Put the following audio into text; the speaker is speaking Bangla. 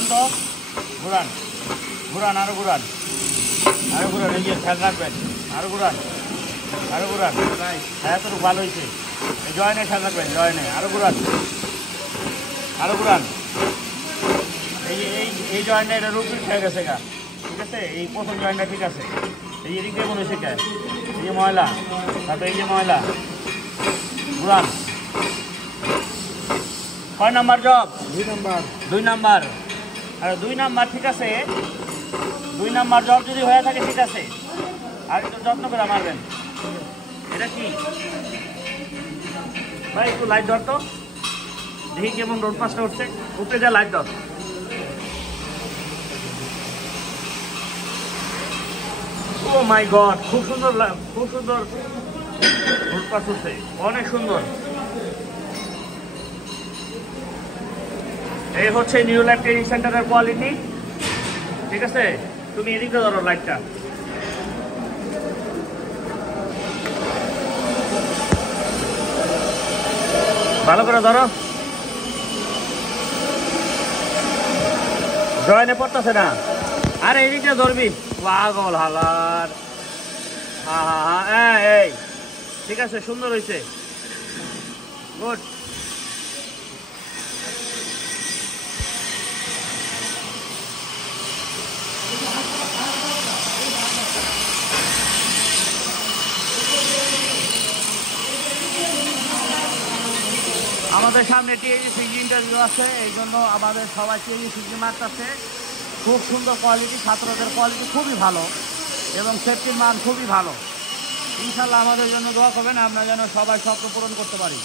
ঘুরান তো, ঘুরান ঘুরান, আরো ঘুরান, আরো ঘুরান, এই যে খেয়াল রাখবেন, আরো ঘুরান, আরো ঘুরান। হ্যাঁ, তোর ভালো হয়েছে। এই জয়েনে খেয়াল রাখবেন, জয়েনে আরো ঘুরান, আরো ঘুরান। এই যে এই জয়েন্টটা এটা রুট খেয়ে গেছে গা, ঠিক আছে? এই প্রথম জয়েন্টটা ঠিক আছে। এই এদিক দিয়ে মনে হয়েছে কে, এই যে ময়লা, তারপরে এই যে ময়লা, ঘুরান। কয় নাম্বার জব? 2 নাম্বার। 2 নাম্বার। আর 2 নাম্বার ঠিক আছে। 2 নাম্বার জব যদি হয়ে থাকে ঠিক আছে। আর একটু যত্ন করে মারবেন। এটা কি ভাই, একটু লাইট ধর তো, দেখি কেমন রোড পাসটা উঠছে। উপরে যা লাইট ধর। ও মাই গড, খুব সুন্দর, খুব সুন্দর রোড পাস উঠছে, অনেক সুন্দর। এই হচ্ছে নিউ লাইফ ট্রেনিং সেন্টারের কোয়ালিটি, ঠিক আছে? তুমি এদিকে ধরো লাইটটা, ভালো করে ধরো। জয়েনে পড়তেছে না। আরে এদিকে ধরবি, পাগল হালার। হ্যাঁ হ্যাঁ হ্যাঁ, এই ঠিক আছে, সুন্দর হয়েছে, গুড। আমাদের সামনে টিএসি ইন্টারভিউ আছে, এই জন্য আমাদের সবাই টিএসি মারতেছে। খুব সুন্দর কোয়ালিটি, ছাত্রদের কোয়ালিটি খুবই ভালো এবং সেফটির মান খুবই ভালো। ইনশাল্লাহ আমাদের জন্য দোয়া করবেন, আমরা যেন সবাই স্বপ্ন পূরণ করতে পারি।